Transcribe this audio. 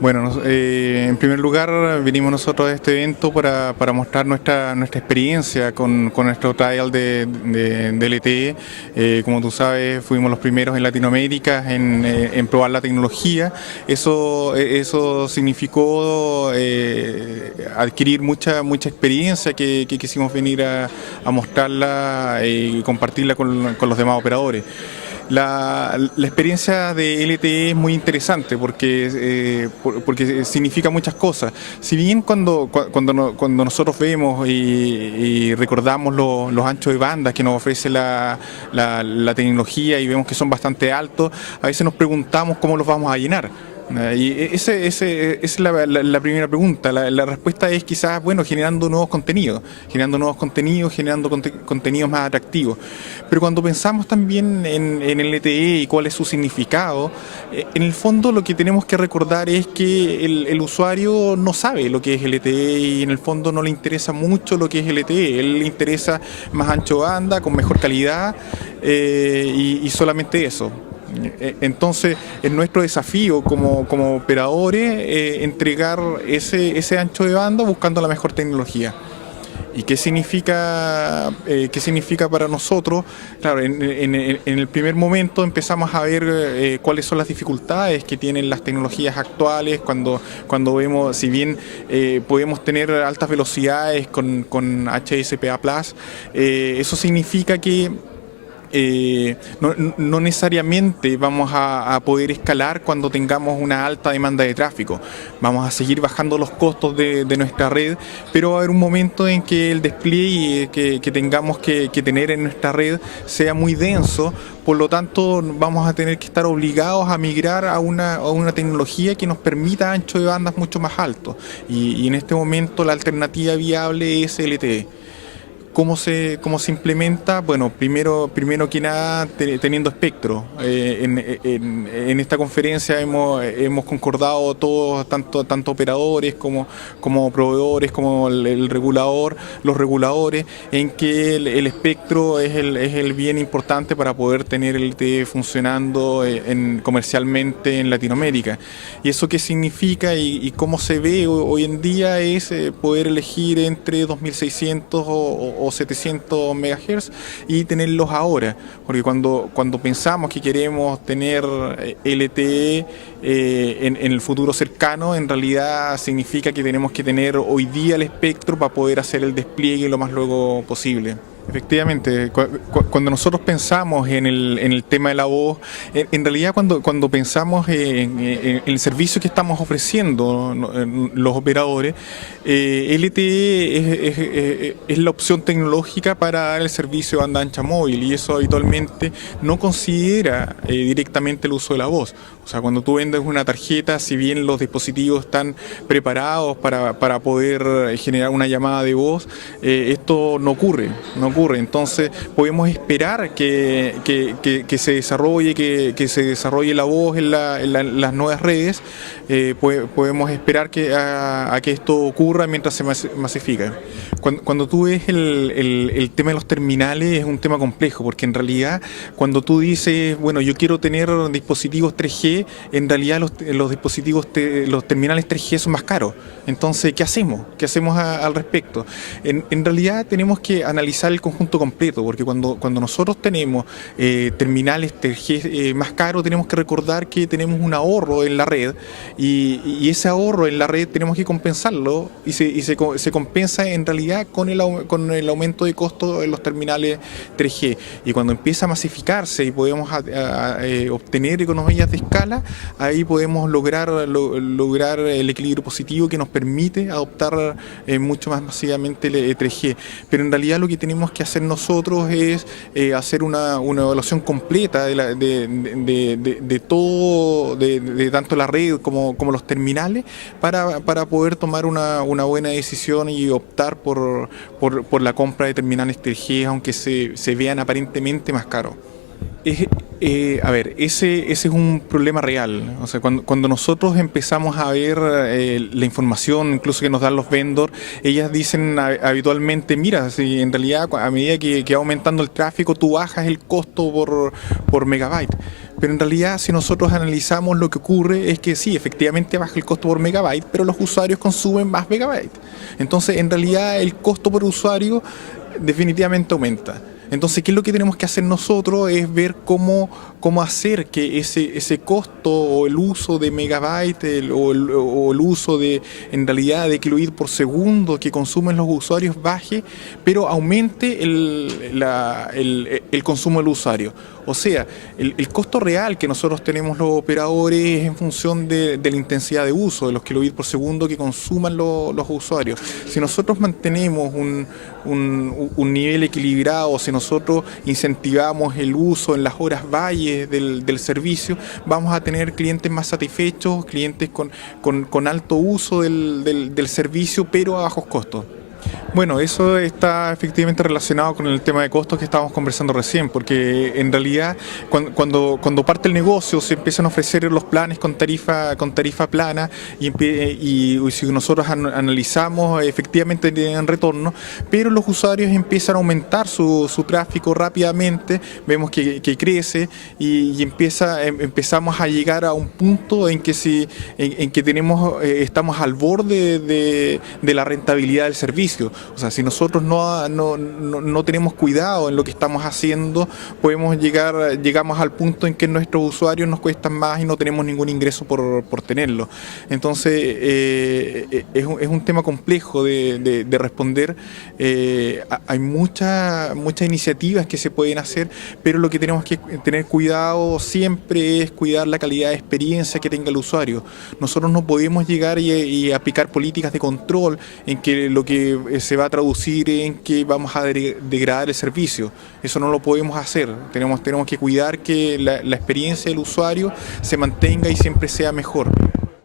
Bueno, en primer lugar vinimos nosotros a este evento para mostrar nuestra experiencia con nuestro trial de LTE. Como tú sabes, fuimos los primeros en Latinoamérica en probar la tecnología. Eso significó adquirir mucha experiencia que quisimos venir a mostrarla y compartirla con los demás operadores. La experiencia de LTE es muy interesante porque significa muchas cosas. Si bien cuando nosotros vemos y recordamos los anchos de banda que nos ofrece la tecnología y vemos que son bastante altos, a veces nos preguntamos cómo los vamos a llenar. Y esa es la primera pregunta. La respuesta es quizás, bueno, generando nuevos contenidos, generando contenidos más atractivos. Pero cuando pensamos también en el LTE y cuál es su significado, en el fondo lo que tenemos que recordar es que el usuario no sabe lo que es LTE y en el fondo no le interesa mucho lo que es LTE. Él le interesa más ancho de banda, con mejor calidad y solamente eso. Entonces, es nuestro desafío como operadores entregar ese ancho de banda buscando la mejor tecnología. ¿Y qué significa para nosotros? Claro, en el primer momento empezamos a ver cuáles son las dificultades que tienen las tecnologías actuales cuando vemos, si bien podemos tener altas velocidades con HSPA+, eso significa que no necesariamente vamos a poder escalar cuando tengamos una alta demanda de tráfico. Vamos a seguir bajando los costos de nuestra red, pero va a haber un momento en que el despliegue que tengamos que tener en nuestra red sea muy denso. Por lo tanto, vamos a tener que estar obligados a migrar a una tecnología que nos permita ancho de bandas mucho más alto. Y en este momento la alternativa viable es LTE. ¿Cómo se implementa? Bueno, primero que nada teniendo espectro. En esta conferencia hemos concordado todos, tanto operadores como proveedores, como el regulador, los reguladores, en que el espectro es el bien importante para poder tener el LTE funcionando comercialmente en Latinoamérica. ¿Y eso qué significa y cómo se ve hoy en día? Es poder elegir entre 2600 o 700 MHz y tenerlos ahora, porque cuando pensamos que queremos tener LTE en el futuro cercano, en realidad significa que tenemos que tener hoy día el espectro para poder hacer el despliegue lo más luego posible. Efectivamente, cuando nosotros pensamos en el tema de la voz, en realidad cuando pensamos en el servicio que estamos ofreciendo los operadores, LTE es la opción tecnológica para dar el servicio de banda ancha móvil y eso habitualmente no considera directamente el uso de la voz. O sea, cuando tú vendes una tarjeta, si bien los dispositivos están preparados para poder generar una llamada de voz, esto no ocurre. Entonces podemos esperar que se desarrolle la voz en las nuevas redes. Podemos esperar a que esto ocurra mientras se masifica. Cuando tú ves el tema de los terminales es un tema complejo, porque en realidad cuando tú dices, bueno, yo quiero tener dispositivos 3G, en realidad los terminales 3G son más caros. Entonces, ¿qué hacemos? ¿Qué hacemos al respecto? En realidad tenemos que analizar el conjunto completo, porque cuando nosotros tenemos terminales 3G más caros, tenemos que recordar que tenemos un ahorro en la red y ese ahorro en la red tenemos que compensarlo y se compensa en realidad con el aumento de costo en los terminales 3G. Y cuando empieza a masificarse y podemos obtener economías de escala, ahí podemos lograr el equilibrio positivo que nos permite adoptar mucho más masivamente el 3G. Pero en realidad lo que tenemos que hacer nosotros es hacer una evaluación completa de todo, de tanto la red como los terminales, para poder tomar una buena decisión y optar por la compra de terminales 3G, aunque se vean aparentemente más caros. A ver, ese es un problema real. O sea, cuando nosotros empezamos a ver la información, incluso que nos dan los vendors, ellas dicen habitualmente, mira, si en realidad a medida que va aumentando el tráfico, tú bajas el costo por megabyte. pero en realidad si nosotros analizamos lo que ocurre es que sí, efectivamente baja el costo por megabyte, pero los usuarios consumen más megabytes. Entonces en realidad el costo por usuario definitivamente aumenta. Entonces, ¿qué es lo que tenemos que hacer nosotros? Es ver cómo hacer que ese costo o el uso de megabytes o el uso de, en realidad, de kilobits por segundo que consumen los usuarios baje, pero aumente el consumo del usuario. O sea, el costo real que nosotros tenemos los operadores es en función de la intensidad de uso, de los kilobits por segundo que consuman los usuarios. Si nosotros mantenemos un nivel equilibrado, si nosotros incentivamos el uso en las horas valles del servicio, vamos a tener clientes más satisfechos, clientes con alto uso del servicio, pero a bajos costos. Bueno, eso está efectivamente relacionado con el tema de costos que estábamos conversando recién, porque en realidad cuando parte el negocio se empiezan a ofrecer los planes con tarifa plana y si nosotros analizamos efectivamente tienen retorno, pero los usuarios empiezan a aumentar su tráfico rápidamente, vemos que crece y empezamos a llegar a un punto en que estamos al borde de la rentabilidad del servicio. O sea, si nosotros no tenemos cuidado en lo que estamos haciendo, llegamos al punto en que nuestros usuarios nos cuestan más y no tenemos ningún ingreso por tenerlo. Entonces, es un tema complejo de responder. Hay muchas iniciativas que se pueden hacer, pero lo que tenemos que tener cuidado siempre es cuidar la calidad de experiencia que tenga el usuario. Nosotros no podemos llegar y aplicar políticas de control en que lo que se va a traducir en que vamos a degradar el servicio. Eso no lo podemos hacer. Tenemos que cuidar que la experiencia del usuario se mantenga y siempre sea mejor.